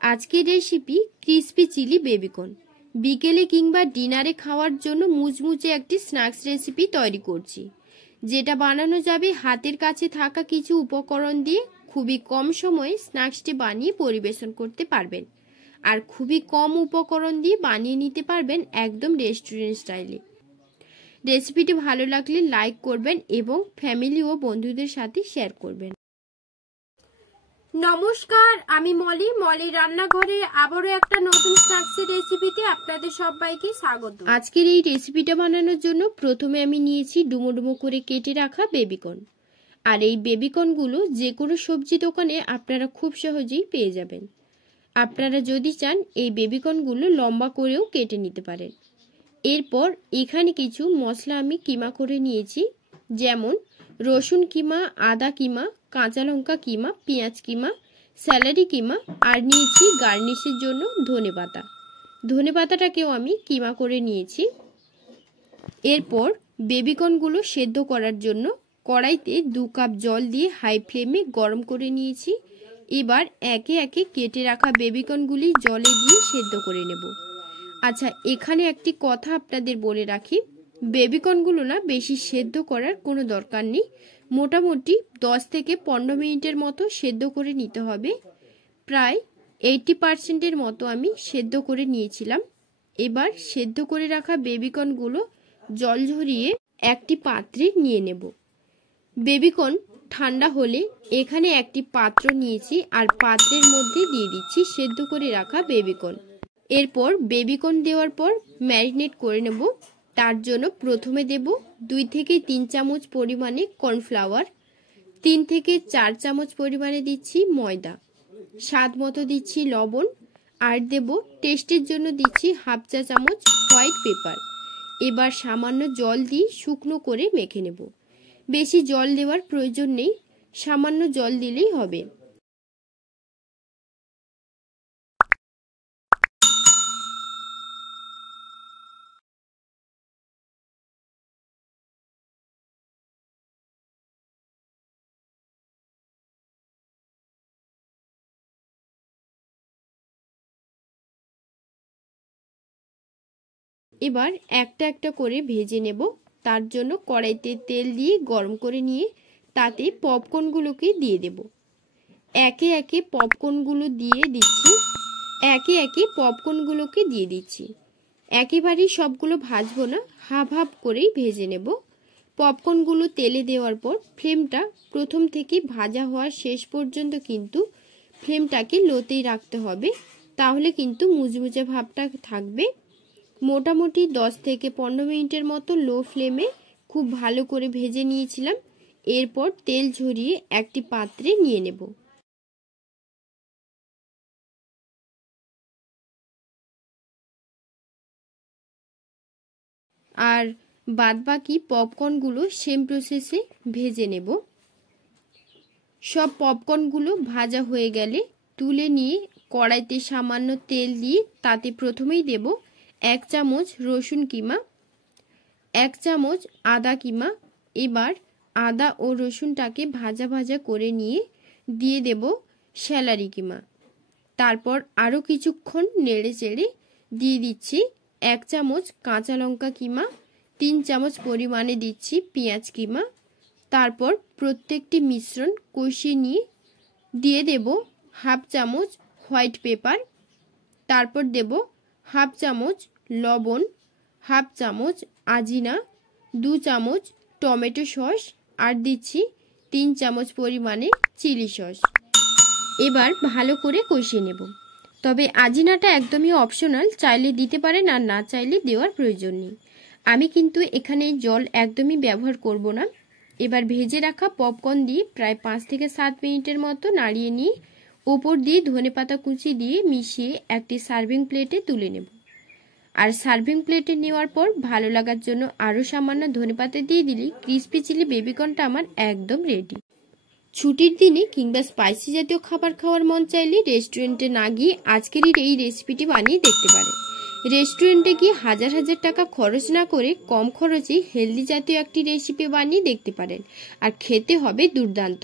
আজকের recipe crispy chilli baby corn. বিকেলে কিংবা ডিনারে খাওয়ার জন্য মুচমুচে একটি স্ন্যাক্স রেসিপি তৈরি করছি, যেটা বানানো যাবে হাতের কাছে থাকা কিছু উপকরণ দিয়ে। খুবই কম সময়ে স্ন্যাক্সটি বানিয়ে পরিবেশন করতে পারবেন, আর খুবই কম উপকরণ দিয়ে বানিয়ে নিতে পারবেন একদম রেস্টুরেন্ট স্টাইলে। রেসিপিটি ভালো লাগলে লাইক করবেন এবং ফ্যামিলি ও বন্ধুদের সাথে শেয়ার করবেন। নমস্কার, আমি মলি রান্নাঘরে আবারও একটা নতুন স্ন্যাক্সের রেসিপিতে আপনাদের সবাইকে স্বাগত। আজকের এই রেসিপিটা বানানোর জন্য প্রথমে আমি নিয়েছি ডুমো ডুমো করে কেটে রাখা বেবিকর্ন। আর এই বেবিকর্নগুলো যে কোনো সবজি দোকানে আপনারা খুব সহজেই পেয়ে যাবেন। আপনারা যদি চান এই বেবিকর্নগুলো লম্বা করেও কেটে নিতে পারেন। এরপর এখানে কিছু মশলা আমি কিমা করে নিয়েছি, যেমন রসুন কিমা, আদা কিমা, কাঁচা লঙ্কা কিমা, পেঁয়াজ কিমা, স্যালারি কিমা, আর নিয়েছি গার্নিশের জন্য ধনেপাতা। ধনেপাতাটাকেও আমি কিমা করে নিয়েছি। এরপর বেবিকর্নগুলো সেদ্ধ করার জন্য কড়াইতে 2 কাপ জল দিয়ে হাই ফ্লেমে গরম করে নিয়েছি। এবার একে একে কেটে রাখা বেবিকর্নগুলি জলে দিয়ে সেদ্ধ করে নেব। আচ্ছা, এখানে একটি কথা আপনাদের বলে রাখি, বেবিকর্নগুলো না বেশি সেদ্ধ করার কোনো দরকার নেই। মোটামুটি 10 থেকে 15 মিনিটের মতো সেদ্ধ করে নিতে হবে। প্রায় 80% মতো আমি সেদ্ধ করে নিয়েছিলাম। এবার সেদ্ধ করে রাখা বেবিকর্নগুলো জল ঝরিয়ে একটি পাত্রে নিয়ে নেব। বেবিকর্ন ঠান্ডা হলে এখানে একটি পাত্র নিয়েছি, আর পাত্রের মধ্যে দিয়ে দিচ্ছি সেদ্ধ করে রাখা বেবিকর্ন। এরপর বেবিকর্ন দেওয়ার পর ম্যারিনেট করে নেব। তার জন্য প্রথমে দেব 2 থেকে 3 চামচ পরিমাণে কর্নফ্লাওয়ার, 3 থেকে 4 চামচ পরিমাণে দিচ্ছি ময়দা, স্বাদ মতো দিচ্ছি লবণ, আর দেব টেস্টের জন্য দিচ্ছি হাফ চা চামচ হোয়াইট পেপার। এবার সামান্য জল দিয়ে শুকনো করে মেখে নেব। বেশি জল দেওয়ার প্রয়োজন নেই, সামান্য জল দিলেই হবে। এবার একটা একটা করে ভেজে নেব। তার জন্য কড়াইতে তেল দিয়ে গরম করে নিয়ে তাতে পপকর্নগুলোকে দিয়ে দেব। একে একে পপকর্নগুলো দিয়ে দিচ্ছি। একেবারেই সবগুলো ভাজবো না, হাফ হাফ করেই ভেজে নেব। পপকর্নগুলো তেলে দেওয়ার পর ফ্লেমটা প্রথম থেকে ভাজা হওয়ার শেষ পর্যন্ত কিন্তু ফ্লেমটাকে লোতেই রাখতে হবে, তাহলে কিন্তু মুচমুচে ভাবটা থাকবে। মোটামুটি 10 থেকে 15 মিনিটের মতো লো ফ্লেমে খুব ভালো করে ভেজে নিয়েছিলাম। এরপর তেল ঝরিয়ে একটি পাত্রে নিয়ে নেব। আর বাদবাকি পপকর্নগুলো সেম প্রসেসে ভেজে নেব। সব পপকর্নগুলো ভাজা হয়ে গেলে তুলে নিয়ে কড়াইতে সামান্য তেল দিয়ে তাতে প্রথমেই দেব 1 চামচ রসুন কিমা, 1 চামচ আদা কিমা। এবার আদা ও রসুনটাকে ভাজা ভাজা করে নিয়ে দিয়ে দেব স্যালারি কিমা। তারপর আরও কিছুক্ষণ নেড়ে চেড়ে দিয়ে দিচ্ছি 1 চামচ কাঁচা লঙ্কা কিমা, 3 চামচ পরিমাণে দিচ্ছি পেঁয়াজ কিমা। তারপর প্রত্যেকটি মিশ্রণ কষিয়ে নিয়ে দিয়ে দেব হাফ চামচ হোয়াইট পেপার। তারপর দেব হাফ চামচ লবণ, হাফ চামচ আজিনা, 2 চামচ টমেটো সস, আর দিচ্ছি 3 চামচ পরিমাণে চিলি সস। এবার ভালো করে কষিয়ে নেব। তবে আজিনাটা একদমই অপশনাল, চাইলে দিতে পারেন আর না চাইলে দেওয়ার প্রয়োজন নেই। আমি কিন্তু এখানে জল একদমই ব্যবহার করব না। এবার ভেজে রাখা পপকর্ন দিয়ে প্রায় 5 থেকে 7 মিনিটের মতো নাড়িয়ে নিয়ে ওপর দিয়ে ধনেপাতা কুচি দিয়ে মিশিয়ে একটি সার্ভিং প্লেটে তুলে নেব। আর সার্ভিং প্লেটে নেওয়ার পর ভালো লাগার জন্য আরও সামান্য ধনেপাতা দিয়ে দিলেই ক্রিসপি চিলি বেবিকর্নটা আমার একদম রেডি। ছুটির দিনে কিংবা স্পাইসি জাতীয় খাবার খাওয়ার মন চাইলে রেস্টুরেন্টে না গিয়ে আজকের এই রেসিপিটি বানিয়ে দেখতে পারেন। রেস্টুরেন্টে গিয়ে হাজার হাজার টাকা খরচ না করে কম খরচে হেলদি জাতীয় একটি রেসিপি বানিয়ে দেখতে পারেন, আর খেতে হবে দুর্দান্ত।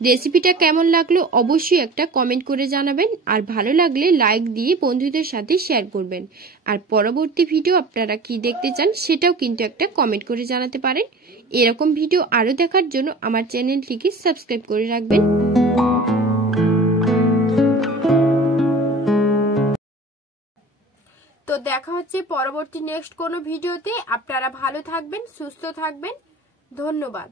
রেসিপিটা কেমন লাগলো অবশ্যই একটা কমেন্ট করে জানাবেন, আর ভালো লাগলে লাইক দিয়ে বন্ধুদের সাথে শেয়ার করবেন। আর পরবর্তী ভিডিও আপনারা কি দেখতে চান সেটাও কিন্তু একটা কমেন্ট করে জানাতে পারেন। এরকম ভিডিও আরও দেখার জন্য আমার চ্যানেলটিকে সাবস্ক্রাইব করে রাখবেন। তো দেখা হচ্ছে পরবর্তী নেক্সট কোনো ভিডিওতে। আপনারা ভালো থাকবেন, সুস্থ থাকবেন। ধন্যবাদ।